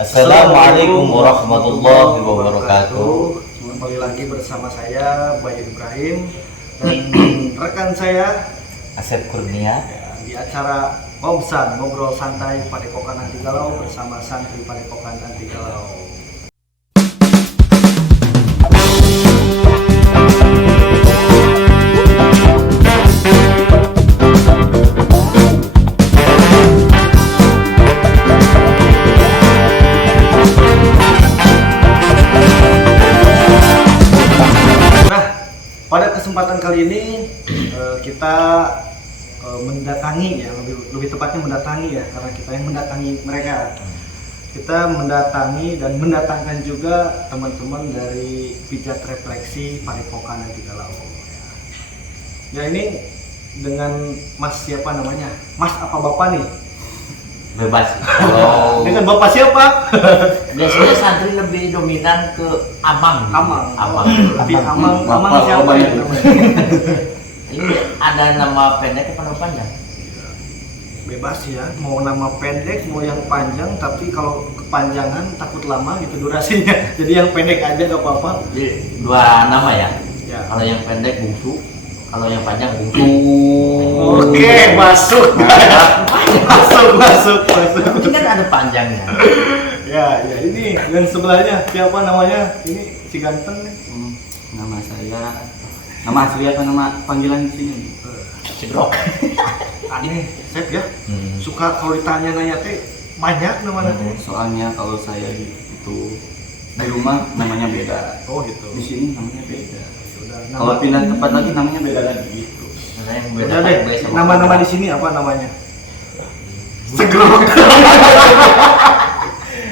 Assalamualaikum warahmatullahi wabarakatuh. Kembali lagi bersama saya Bayu Ibrahim dan rekan saya Asep Kurnia di acara Ngobsan, ngobrol santai Padepokan Anti Galau bersama santri Padepokan Anti Galau. Pada kesempatan kali ini kita mendatangi ya, lebih tepatnya mendatangi ya, karena kita yang mendatangi mereka. Kita mendatangi dan mendatangkan juga teman-teman dari Pijat Refleksi Padepokan Anti Galau. Ya ini dengan Mas siapa namanya? Mas apa Bapak nih? bebas. Kalau Dengan Bapak siapa? biasanya santri lebih dominan ke Amang. Amang. Amang. Tapi Amang siapa Bapak ya? Ini ada nama pendek apa nama panjang? Bebas ya, mau nama pendek mau yang panjang, tapi kalau kepanjangan takut lama gitu durasinya. Jadi yang pendek aja gak apa-apa. Jadi dua nama ya. Ya. Kalau yang pendek bungsu, kalau yang panjang bungsu. Oke, masuk. masuk. Ini kan ada panjangnya. Ya, ini yang sebelahnya siapa namanya? Ini si ganteng nih. Nama saya, nama asli apa nama panggilan di sini? Cegrok. Ini Sep ya. Suka kalau ditanya nanya teh banyak namanya teh. Soalnya kalau saya itu di rumah namanya beda, Oh gitu. di sini namanya beda. Udah, Kalau pindah tempat lagi namanya beda lagi gitu. Nah, yang udah beda deh. Pak, sama Nama-nama Pak. di sini apa namanya? Segrok.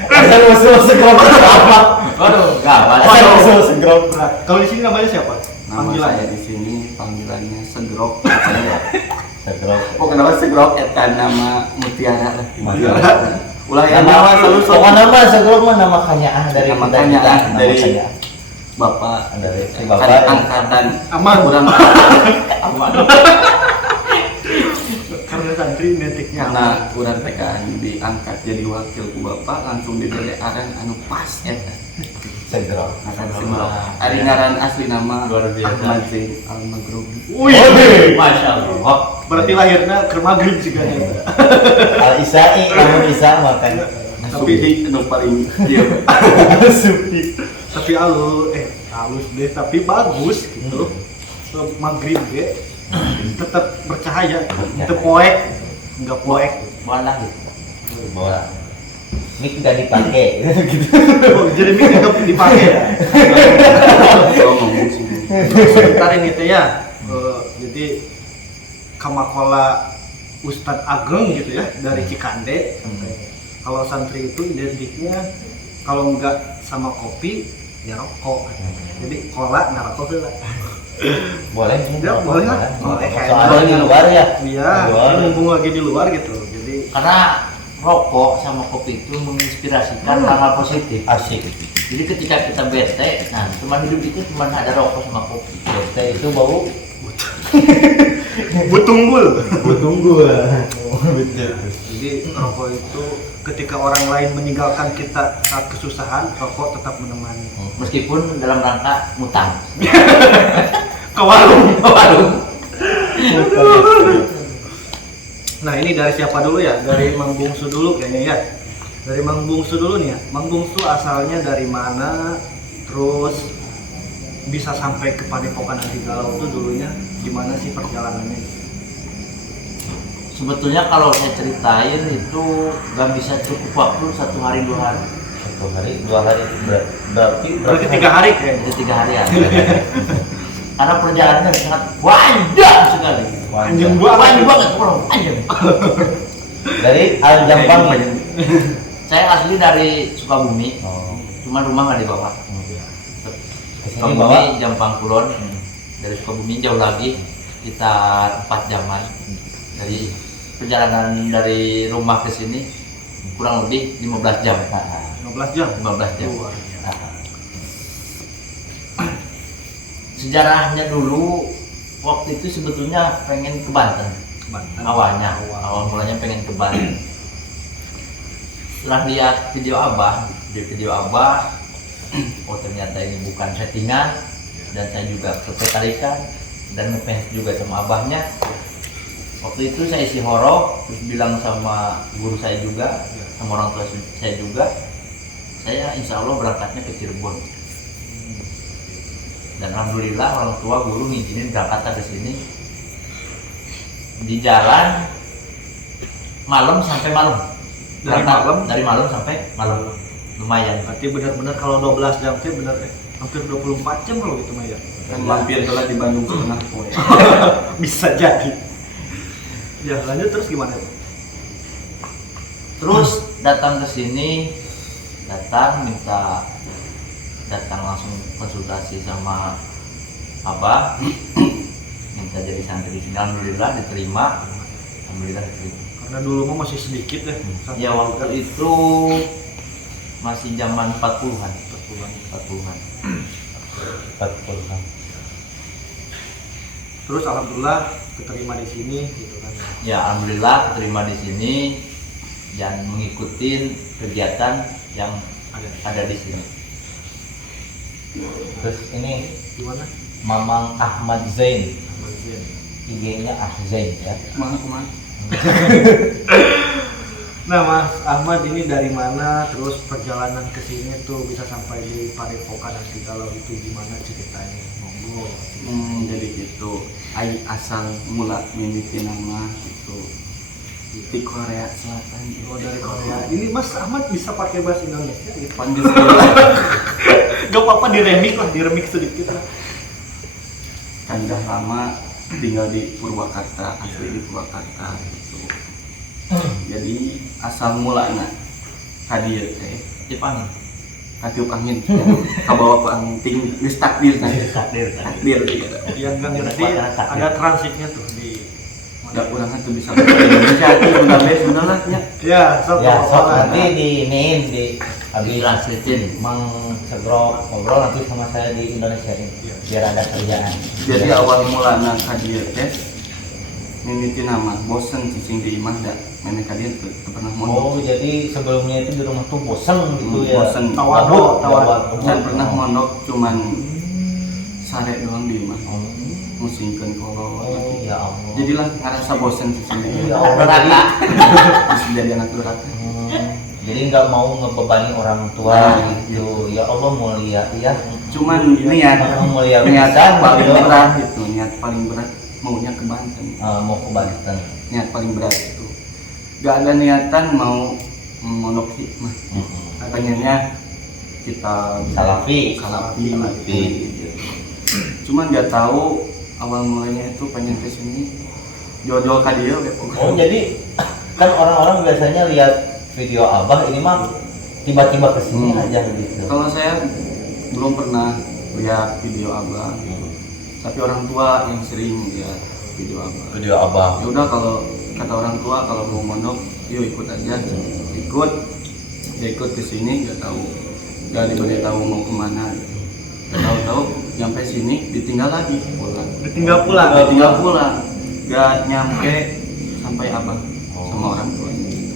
Asal usul segrok apa? Waduh, gawat. Asal usul segrok. Nah, kalau di sini namanya siapa? Nama saya di sini panggilannya Segrok. Segrok. Oh kenapa Segrok? Eta nama mutiara lah. Mutiara. Ulah ya Nama nama selalu pokoknya nama segrok mah nama kanyaan dari Nama kita, kanyaan nama dari kanyaan. Bapak Dari si kan bapak. angkatan Aman. kurang Karena santri netiknya karena kurang tekan diangkat jadi wakil ku bapak langsung diberi aran anu pas eta. Segrok. Aran Segrok. Ari ngaran asli nama Luar biasa. Ahmad Zain Al-Maghrobi. Wih, Masya Allah. berarti lahirnya ke maghrib sih kan. Al Isai, namun Isa makan. Tapi Tapi di anu paling dia Supi. tapi halus deh, tapi bagus gitu. Ke maghrib ge tetap bercahaya, itu poek, enggak poek. Malah gitu. Bawa. Mik gak dipakai gitu. Oh, jadi mic enggak dipakai ya. kalau ngomong sini. Sebentar ini teh ya. Jadi Kamakola Ustadz Ageng gitu ya dari Cikande. Kalau santri itu identiknya kalau enggak sama kopi ya rokok. Jadi kola nggak rokok tuh lah. Boleh Ya, boleh lah. Boleh. Soalnya di luar ya. Iya, Luar. mumpung lagi di luar gitu. Jadi Karena rokok sama kopi itu menginspirasikan hal-hal positif. Asik. Jadi ketika kita bete, nah teman hidup itu cuma ada rokok sama kopi. Bete itu bau butunggul. tunggu. Betul. Jadi rokok itu ketika orang lain meninggalkan kita saat kesusahan, rokok tetap menemani. Meskipun dalam rangka ngutang. Ke warung. Waduh. Nah ini dari siapa dulu ya? Dari Mang Bungsu dulu kayaknya ya. Dari Mang Bungsu dulu nih ya. Mang Bungsu asalnya dari mana? Terus bisa sampai ke Padepokan Anti Galau itu dulunya gimana sih perjalanannya? Sebetulnya kalau saya ceritain itu nggak bisa cukup waktu 1 hari 2 hari. 1 hari, 2 hari berarti Berarti 3 hari kayaknya. Itu 3 harian. Karena perjalanannya sangat panjang sekali. Panjang Panjang banget, bro. Panjang. Dari Al Jampang. Saya asli dari Sukabumi, Oh. cuma rumah nggak di bawah. Kesini bawa. Sukabumi, Jampang Kulon. Dari Sukabumi jauh lagi, sekitar 4 jaman. Dari perjalanan dari rumah ke sini kurang lebih 15 jam. 15 jam. 15 jam. Luar biasa. Sejarahnya dulu waktu itu sebetulnya pengen ke Banten. Banten. Awal mulanya pengen ke Banten. setelah lihat video abah, di video abah, oh ternyata ini bukan settingan, dan saya juga ketertarikan dan ngefans juga sama abahnya. Waktu itu saya isi horo, terus bilang sama guru saya juga, sama orang tua saya juga, saya insya Allah berangkatnya ke Cirebon. Dan alhamdulillah orang tua guru ngizinin berangkat ke sini. Di jalan malam sampai malam. Dari malam sampai malam. Lumayan. Berarti benar-benar kalau 12 jam itu benar hampir 24 jam kalau gitu mah ya. Kan mampir telah di Bandung setengah poe. Bisa jadi. Ya, lanjut terus gimana? Terus datang ke sini, datang langsung konsultasi sama abah, minta jadi santri di sini. Alhamdulillah diterima. Karena dulu mah masih sedikit ya. Ya waktu itu masih zaman 40-an. 40-an. Terus alhamdulillah keterima di sini gitu kan. Ya alhamdulillah keterima di sini dan mengikuti kegiatan yang ada di sini. Terus ini Gimana? Mamang Ahmad Zain, Ahmad Zain. IG-nya Zain ya. Kumaha. Nah Mas Ahmad ini dari mana? Terus perjalanan ke sini tuh bisa sampai di Padepokan Astigalo itu gimana ceritanya? Monggo. Jadi gitu. Ai asal mula mimiti nama itu di Korea Selatan. Oh dari Korea. Ini Mas Ahmad bisa pakai bahasa Indonesia gitu. Pandai Gak apa-apa diremix sedikit lah. kan udah lama tinggal di Purwakarta, asli di Purwakarta gitu. Jadi asal mulanya hadir Tip angin. katiup angin, kabawa ke angin tinggi, geus takdir kan? Takdir. Takdir gitu. Yang nggak ngerti ada transitnya tuh di. Udah kurang tuh bisa bahasa Indonesia tuh benar lah ya. Ya, sok Ya, sok apa-apa. nanti di habis Dilanjutin. Mang ngobrol nanti sama saya di Indonesia ini biar ada kerjaan. Jadi awal mulanya hadir tes mimiti nama bosen cicing di imah dah memek hadir tuh pernah Oh, mondok. jadi sebelumnya itu di rumah tuh bosen gitu ya. Bosen. Tawado. Saya pernah mondok cuman sare doang di imah. Musingkeun kolot. Oh, ya Allah. Jadilah ngerasa bosen cicing di Ya imah. Allah. Bisa jadi anak durhaka. Jadi nggak mau ngebebani orang tua Nah, gitu. Ya Allah mulia ya. Cuman niat Mulia niat pisan, paling gitu. berat itu, niat paling berat maunya ke Banten. Mau ke Banten. Niat paling berat itu. Gak ada niatan mau mondok hikmah. Pengennya kita Salafi. salafi. Cuman nggak tahu awal mulanya itu pengen ke sini jual-jual ka dia we. Oh, jadi kan orang-orang biasanya lihat video Abah ini mah tiba-tiba kesini aja gitu. Kalau saya belum pernah lihat video abah, tapi orang tua yang sering lihat video abah. Video Abah. Ya udah kalau kata orang tua kalau mau mondok, yuk ikut aja. Ikut, ya ikut ke sini nggak tahu, nggak diberitahu mau kemana. Nggak tahu-tahu nyampe sini ditinggal lagi pulang. Ditinggal pulang. Ditinggal pulang, nggak nyampe sampai abah sama orang tua.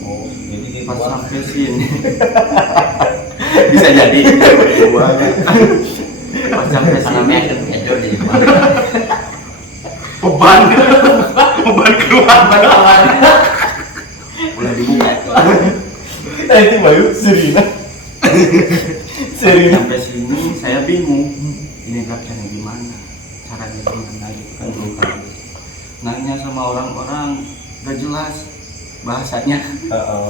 Oh, jadi di Pas luar. sampai sini bisa jadi pas sampai sini Anaknya kejo di mana? Beban. Beban keluar. mulai dibuka. Itu bayu Serina. Serina. Sampai sini saya bingung ini caranya gimana, caranya gimana gitu kan belum tahu. Nanya sama orang-orang gak jelas bahasanya,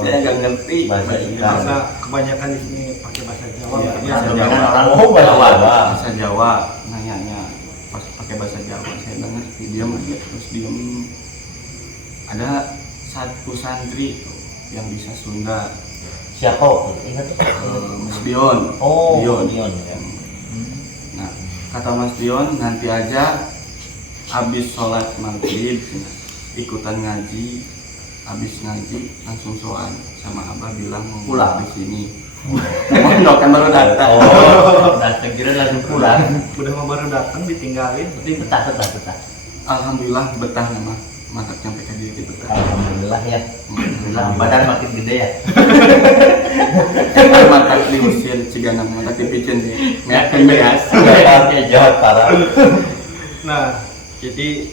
saya gak ngerti Bahasa Inggris. Bahasa kebanyakan di sini pakai bahasa Jawa. Iya, Ya, bahasa Jangan Jawa. orang Oh, bahasa Jawa. Bahasa Jawa nanyanya pas pakai bahasa Jawa saya gak ngerti, diam aja terus diem. Ada satu santri tuh yang bisa Sunda, Siapa? Ingat? Mas Dion. Oh, Dion. Dion ya. Nah, kata Mas Dion nanti aja habis sholat maghrib ikutan ngaji, habis ngaji langsung soal sama abah bilang mau Pulang. di sini. Mondok kan baru datang. Oh, datang kira langsung pulang. Udah mau baru datang ditinggalin. Penting betah. Alhamdulillah betah nama mantap sampai ke diri gitu kan. Alhamdulillah ya. Alhamdulillah, badan makin gede ya. Mantap diusir cigana mantap dipicen di meyakin beras. Jahat, jahat parah. Nah, jadi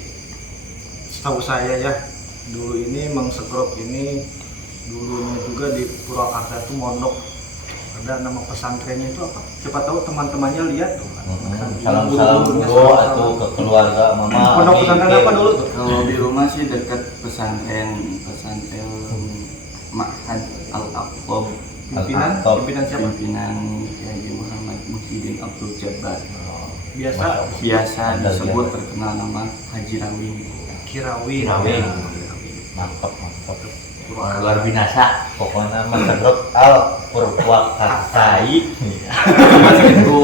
setahu saya ya, dulu ini Mang Segrok ini dulunya juga di Purwakarta itu mondok, ada nama pesantrennya itu apa? Siapa tahu teman-temannya lihat tuh. Salam-salam dulu atau ke keluarga mama. Pondok pesantren apa dulu tuh? Kalau di rumah sih dekat pesantren Ma'had Al-Aqab. Pimpinan siapa? Pimpinan Kiai Muhammad Muhyiddin Abdul Jabbar. Biasa Disebut terkenal nama Haji Rawin. Kirawin. Kirawin. Mantap, mantap. Luar binasa. Pokoknya Mas Segrok Al Purwakarta. Masih itu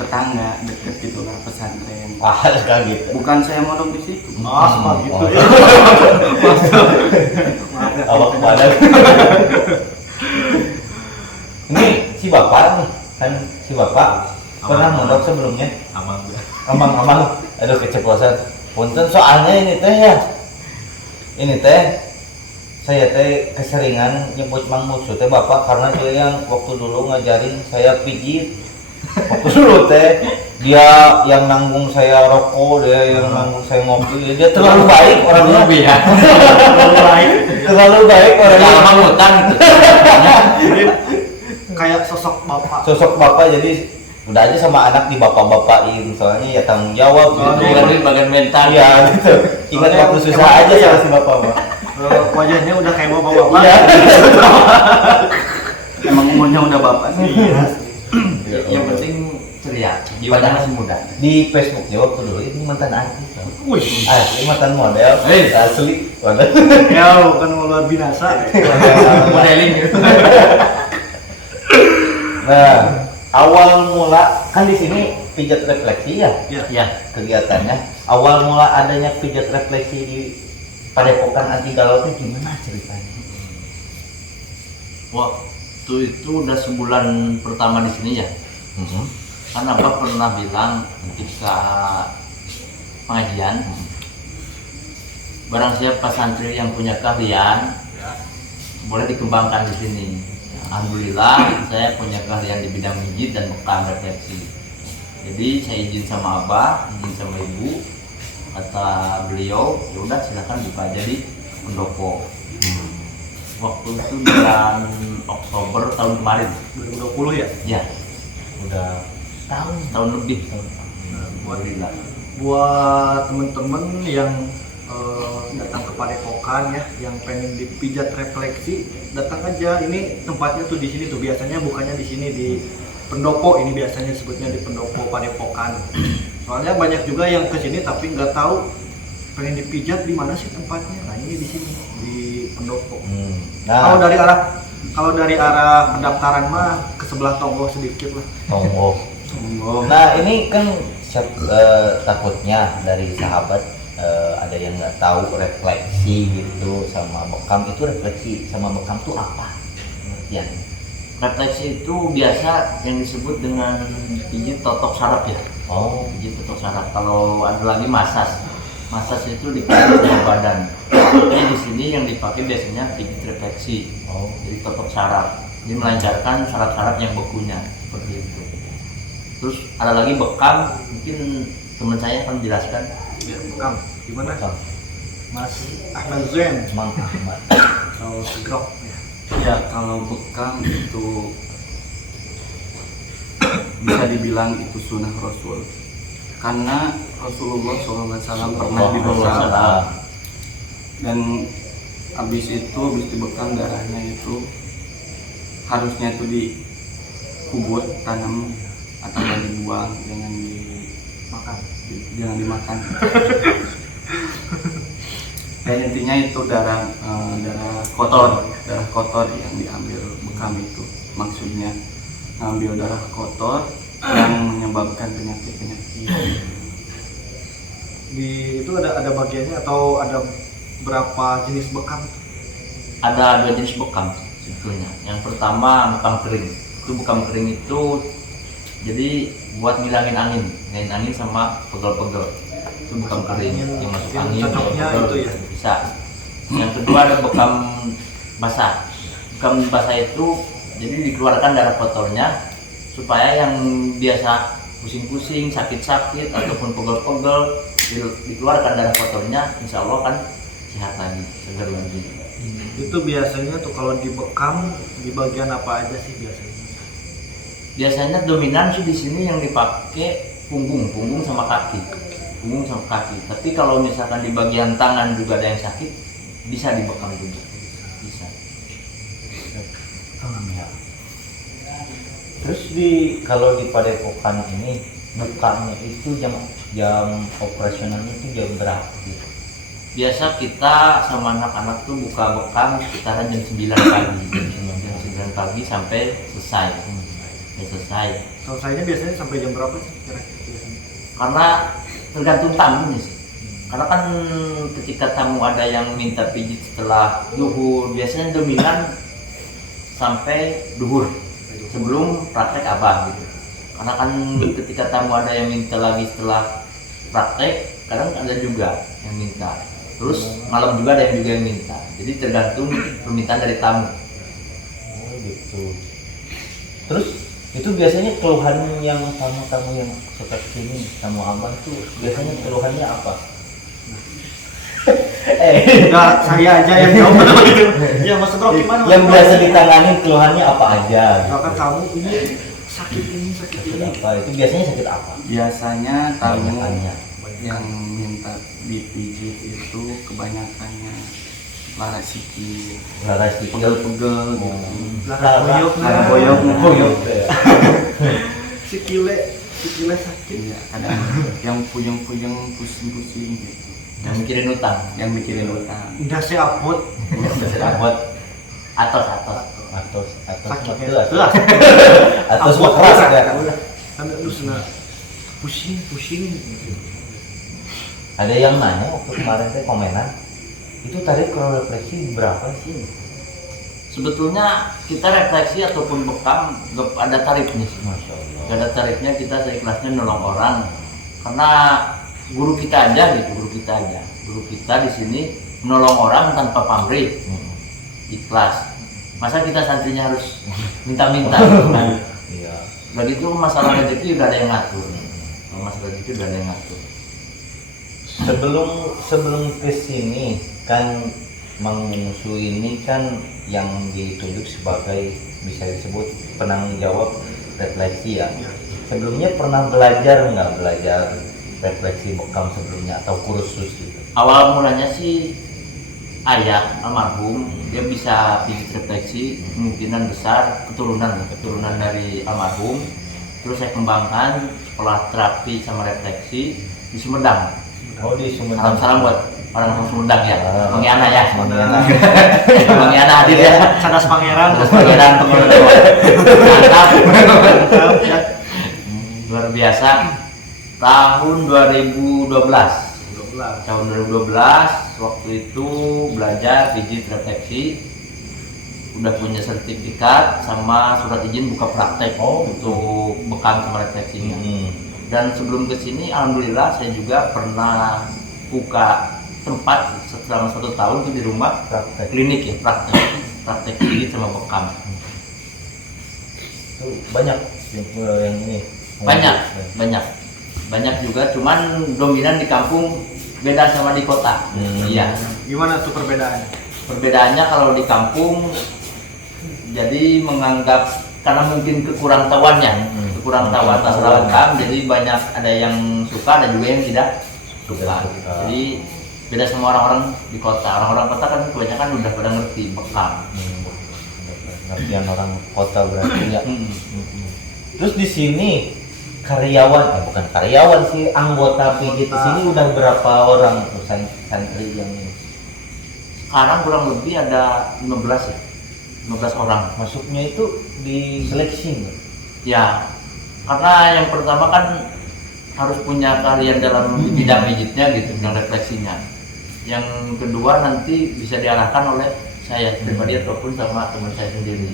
tetangga dekat gitu lah pesantren. Wah, kayak gitu. Bukan saya mondok di situ. Sama gitu ya. Maaf ya. Awak badan. Ini si bapak nih, kan si bapak pernah mondok sebelumnya. Amang. Aduh keceplosan. Punten soalnya ini teh ya. Ini teh saya teh keseringan nyebut Mang Musu teh bapak karena dia yang waktu dulu ngajarin saya pijit. Waktu dulu teh dia yang nanggung saya rokok, dia yang nanggung saya ngopi. Dia terlalu baik orangnya. Ya. Terlalu baik orangnya. Lama ngutang gitu. Jadi kayak sosok bapak. Sosok bapak jadi udah aja sama anak di bapak-bapakin soalnya ya tanggung jawab Oh, gitu. Bukan duit bagian mental. Iya gitu. Ingat Soalnya waktu susah emang aja iya. sama si bapak mah. Wajahnya udah kayak bapak-bapak. Iya. Emang umurnya udah bapak sih. Yang penting ceria, jiwanya masih muda. Di Facebook ya waktu dulu ini mantan artis. Wih. Ini mantan model. Asli. Waduh. Ya, bukan luar binasa. Modeling gitu. Nah, awal mula kan di sini pijat refleksi ya Ya, kegiatannya. Awal mula adanya pijat refleksi di Padepokan Anti Galau itu gimana ceritanya? waktu itu udah sebulan pertama di sini ya. Kan Abah pernah bilang ketika pengajian, barang siapa santri yang punya keahlian boleh dikembangkan di sini. Alhamdulillah saya punya keahlian di bidang mijit dan bekam refleksi. Jadi saya izin sama Abah, izin sama Ibu, kata beliau, ya udah silakan buka jadi pendopo. Waktu itu bulan Oktober tahun kemarin. 2020 ya. Ya, Udah tahun lebih. Alhamdulillah. Buat temen-temen yang datang ke Padepokan ya, yang pengen dipijat refleksi, datang aja. Ini tempatnya tuh di sini tuh, biasanya bukannya di sini di pendopo, ini biasanya disebutnya di pendopo Padepokan. Soalnya banyak juga yang ke sini tapi nggak tahu pengen dipijat di mana sih tempatnya. Nah ini di sini di pendopo. Kalau dari arah pendaftaran mah ke sebelah Tonggo sedikit lah. Tonggo. Nah ini kan takutnya dari sahabat ada yang nggak tahu refleksi gitu sama bekam. Itu refleksi sama bekam tuh apa pengertian? Refleksi itu biasa yang disebut dengan pijit totok saraf ya. Oh, Pijit totok saraf. Kalau ada lagi masas. Masas itu dipakai di badan. Tapi di sini yang dipakai biasanya pijit refleksi. oh, Jadi totok saraf. Jadi melancarkan saraf-saraf yang bekunya seperti itu. Terus ada lagi bekam, mungkin teman saya akan menjelaskan. Ya, Kang, gimana? bekam. Mas Ahmad Zen Mang Ahmad. atau Segrok ya. Ya kalau bekam itu bisa dibilang itu sunnah Rasul, karena Rasulullah SAW pernah dibawa dan habis dibekam darahnya itu harusnya itu dikubur tanam atau dibuang, jangan dimakan. Dan intinya itu darah kotor yang diambil bekam itu, maksudnya ngambil darah kotor yang menyebabkan penyakit. Di itu ada bagiannya atau ada berapa jenis bekam? Ada dua jenis bekam sebetulnya. Yang pertama bekam kering. Itu bekam kering itu jadi buat ngilangin angin sama pegel-pegel. itu bekam kering yang masuk angin cocoknya itu ya. bisa. Yang kedua ada bekam basah. Bekam basah itu jadi dikeluarkan darah kotornya supaya yang biasa pusing-pusing, sakit-sakit ataupun pegel-pegel dikeluarkan darah kotornya, insya Allah kan sehat lagi, segar lagi. Itu biasanya tuh kalau dibekam di bagian apa aja sih biasanya? Biasanya dominan sih di sini yang dipakai punggung sama kaki, Tapi kalau misalkan di bagian tangan juga ada yang sakit, bisa dibekam juga, bisa. Terus kalau di Padepokan ini bukanya itu jam operasionalnya itu jam berapa gitu? Biasa kita sama anak-anak tuh buka bekam sekitaran jam 9 pagi, jam 9 pagi sampai selesai. Selesainya biasanya sampai jam berapa sih kira-kira? Karena tergantung tamunya sih. Karena kan ketika tamu ada yang minta pijit setelah duhur, biasanya dominan sampai duhur sebelum praktek abah gitu. Karena kan ketika tamu ada yang minta lagi setelah praktek, kadang ada juga yang minta. Terus malam juga ada yang minta. Jadi tergantung permintaan dari tamu. Oh gitu. Terus itu biasanya keluhan yang tamu-tamu yang seperti ini, tamu abang tuh biasanya keluhannya apa? Enggak, saya aja yang jawab itu. Ya Mas Bro gimana? Yang biasa ditangani keluhannya apa aja? Misalkan kamu ini sakit ini. Apa? Itu biasanya sakit apa? Biasanya tamu Kebanyakannya. yang minta dipijit itu kebanyakannya lara sikit, Laras sikit. pegel-pegel gitu. Lara boyok. Sikile sakit. Iya, kadang yang puyeng-puyeng, pusing-pusing gitu. Yang mikirin utang, Yang mikirin utang. Udah saya upload. Buat atos. Sakitnya atos jelas. atos mah keras ya. Sampai lu sana pusing gitu. Ada yang nanya waktu kemarin teh komenan, itu tadi kalau refleksi berapa sih? Sebetulnya kita refleksi ataupun bekam gak ada tarifnya sih. Masya Allah. Gak ada tarifnya, kita seikhlasnya nolong orang. Karena guru kita aja gitu, guru kita di sini menolong orang tanpa pamrih, ikhlas. Masa kita santrinya harus minta-minta? Iya. Begitu masalah rezeki udah ada yang ngatur. Masalah rezeki udah ada yang ngatur. Sebelum ke sini kan Mang Musu ini kan yang ditunjuk sebagai bisa disebut penanggung jawab refleksi ya. Sebelumnya pernah belajar refleksi bekam sebelumnya atau kursus gitu? Awal mulanya sih ayah almarhum dia bisa pijit refleksi, kemungkinan besar keturunan dari almarhum. Terus saya kembangkan setelah terapi sama refleksi di Sumedang. Oh di Sumedang. Salam buat orang Sumedang ya, Mangiana ya. Mangiana. Mangiana hadir ya. Cadas Pangeran. Mantap. Luar biasa. Tahun 2012 waktu itu belajar pijit refleksi, udah punya sertifikat sama surat izin buka praktek untuk bekam sama refleksinya. Dan sebelum kesini alhamdulillah saya juga pernah buka tempat selama 1 tahun itu di rumah, klinik ya, praktek pijit sama bekam. Itu banyak yang ini. Banyak juga, cuman dominan di kampung, beda sama di kota. Iya. Gimana tuh perbedaannya? Perbedaannya kalau di kampung jadi menganggap karena mungkin kekurang tahuannya, masalah bekam, jadi banyak ada yang suka, ada juga yang tidak suka. Jadi beda sama orang-orang di kota. Orang-orang kota kan kebanyakan udah pada ngerti bekam. Ngertian orang kota berarti ya. Terus di sini bukan karyawan sih, anggota pijit di sini udah berapa orang tuh santri yang ini? Sekarang kurang lebih ada 15 ya. 15 orang. Masuknya itu di seleksi nggak? Ya, karena yang pertama kan harus punya keahlian dalam bidang pijitnya gitu, bidang refleksinya. Yang kedua nanti bisa diarahkan oleh saya pribadi ataupun sama teman saya sendiri.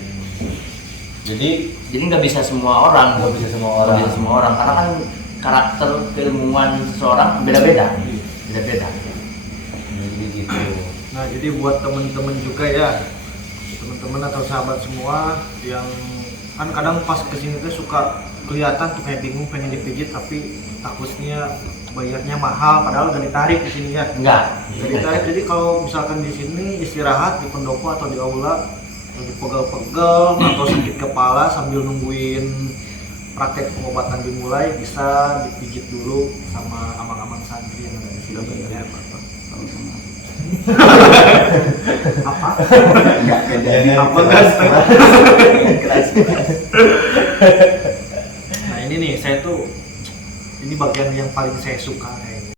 Jadi nggak bisa semua orang, karena kan karakter keilmuan seseorang beda-beda. Beda-beda. Jadi gitu. Nah, jadi buat temen-temen juga ya, temen-temen atau sahabat semua yang kan kadang pas kesini tuh suka kelihatan tuh kayak bingung pengen dipijit tapi takutnya bayarnya mahal padahal udah ditarik di sini ya. Enggak. Udah ditarik. Jadi kalau misalkan di sini istirahat di pendopo atau di aula lagi pegel-pegel atau sakit kepala sambil nungguin praktek pengobatan dimulai bisa dipijit dulu sama amang-amang santri yang ada di sini. Ya, apa? Enggak Jadi Apa guys? keras. Nah ini nih saya tuh ini bagian yang paling saya suka kayaknya.